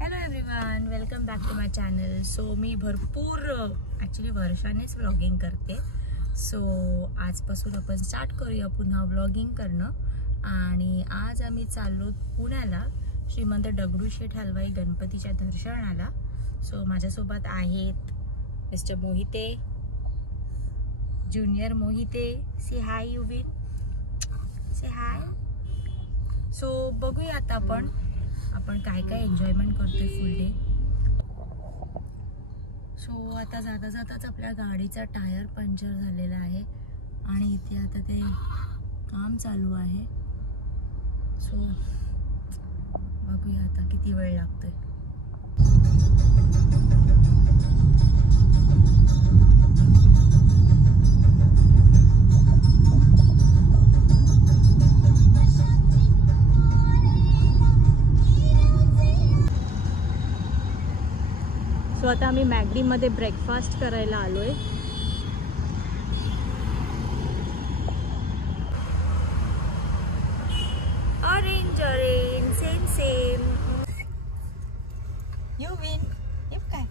Hello everyone, welcome back to my channel. So मी भरपूर actually वर्षानेच व्लॉगिंग करते. सो आजपासून आपण स्टार्ट करूया पुन्हा व्लॉगिंग करणं. आणि आज आम्ही चाललो पुण्याला श्रीमंत दगडूशेठ हलवाई गणपतीच्या दर्शनाला. सो माझ्यासोबत आहेत मिस्टर मोहिते, ज्युनियर मोहिते. से हाय युविन, से हाय. सो बघूया आता आपण काय काय एन्जॉयमेंट करतोय फुल डे. सो आता जाता जाताच आपल्या गाडीचा टायर पंक्चर झालेला आहे आणि इथे आता ते काम चालू आहे. सो बघूया आता किती वेळ लागतोय. सो आता आम्ही मॅगडीमध्ये ब्रेकफास्ट करायला आलोय. Orange orange same same. You win. Yelp काय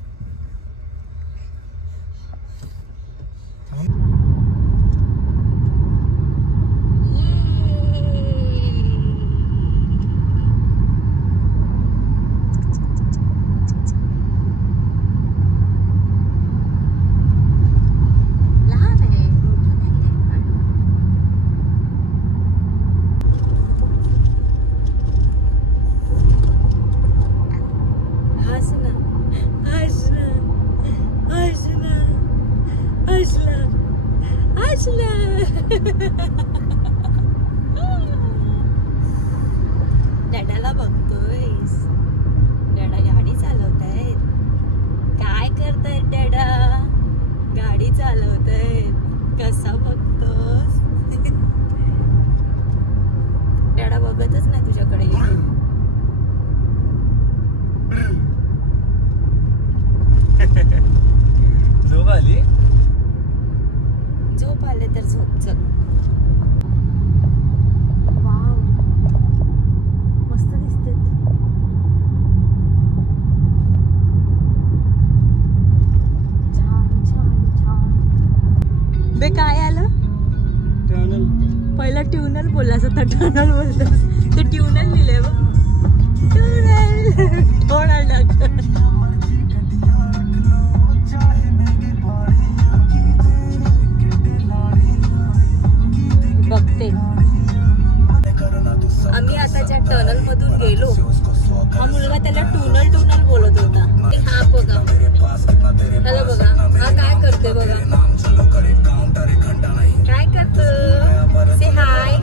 डॅडाला बघतोयस. डॅडा गाडी चालवतायत. काय करतायत डॅडा? गाडी चालवतायत. कसा बघतोस? डॅडा बघतच नाही तुझ्याकडे. झोप आली? झोप आले तर झोप. चल. मस्त दिसते. छान छान छान. बे काय आलं? टनल. पहिला ट्यूनल बोललास, आता टनल बोलतोस. ते ट्यूनल लिहिलंय बघ. ट्यूनल बघते. आम्ही आता ज्या टनल मधून गेलो, हा मुलगा त्याला टूनल टूनल बोलत होता. हा बघा, त्याला बघा, हा काय करतोय बघा. काय करतो? से हाय.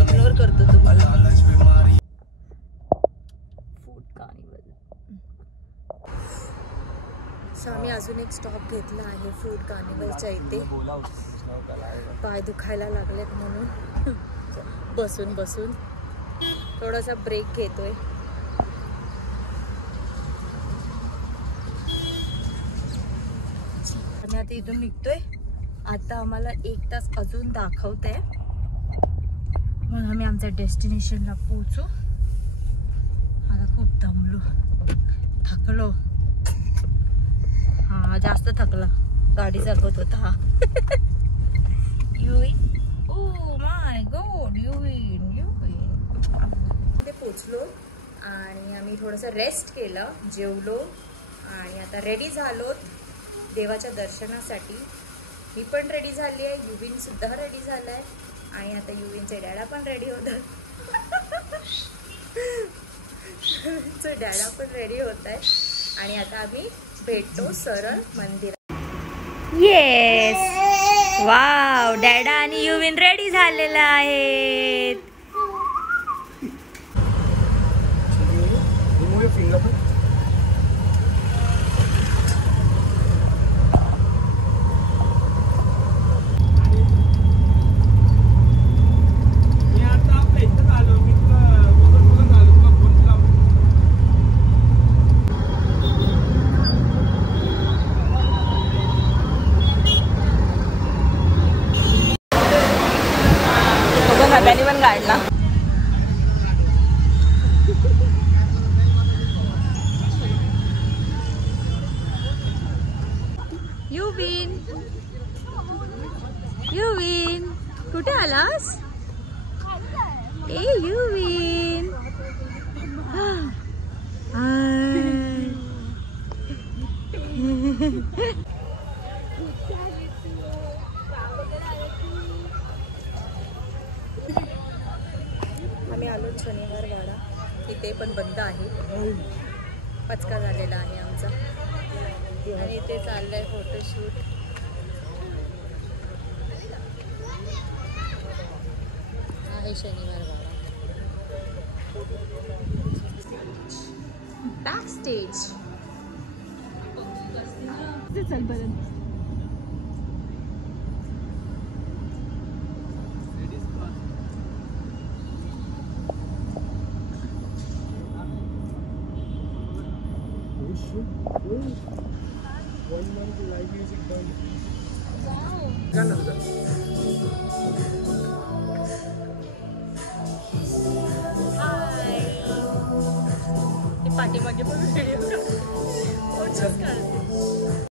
इग्नोर करतो तुम्हाला. Food carnival. सो आम्ही अजून एक स्टॉप घेतला आहे फूड कार्निवलच्या इथे. पाय दुखायला लागलेत म्हणून बसून बसून थोडासा ब्रेक घेतोय. आणि आता इथून निघतोय. आता आम्हाला 1 तास अजून दाखवतंय, मग आम्ही आमच्या डेस्टिनेशनला पोहोचू. आता खूप दमलो, थकलो. हा जास्त थकला, गाडी चालवत होता हा. Oh my God, you win. ते पोचलो आणि आम्ही थोडंसं रेस्ट केलं, जेवलो आणि आता रेडी झालो देवाच्या दर्शनासाठी. मी पण रेडी झाली आहे, युविन सुद्धा रेडी झालाय आणि आता युविनचे डॅडा पण रेडी होतात. डॅडा पण रेडी होत आहे आणि आता आम्ही भेटतो सरळ मंदिरात. येस, वाव, डॅडा आणि युविन रेडी झालेला आहेत. त्यांनी पण काढला. ध्रुवीन. आम्ही आलो शनिवार वाडा, इथे पण बंद आहे, पचका झालेला आहे आमचा आणि इथे चाललंय फोटोशूट. आहे शनिवार वाडा बॅक स्टेज. चल बरं. पाठीमागे पण व्हिडिओ काढते.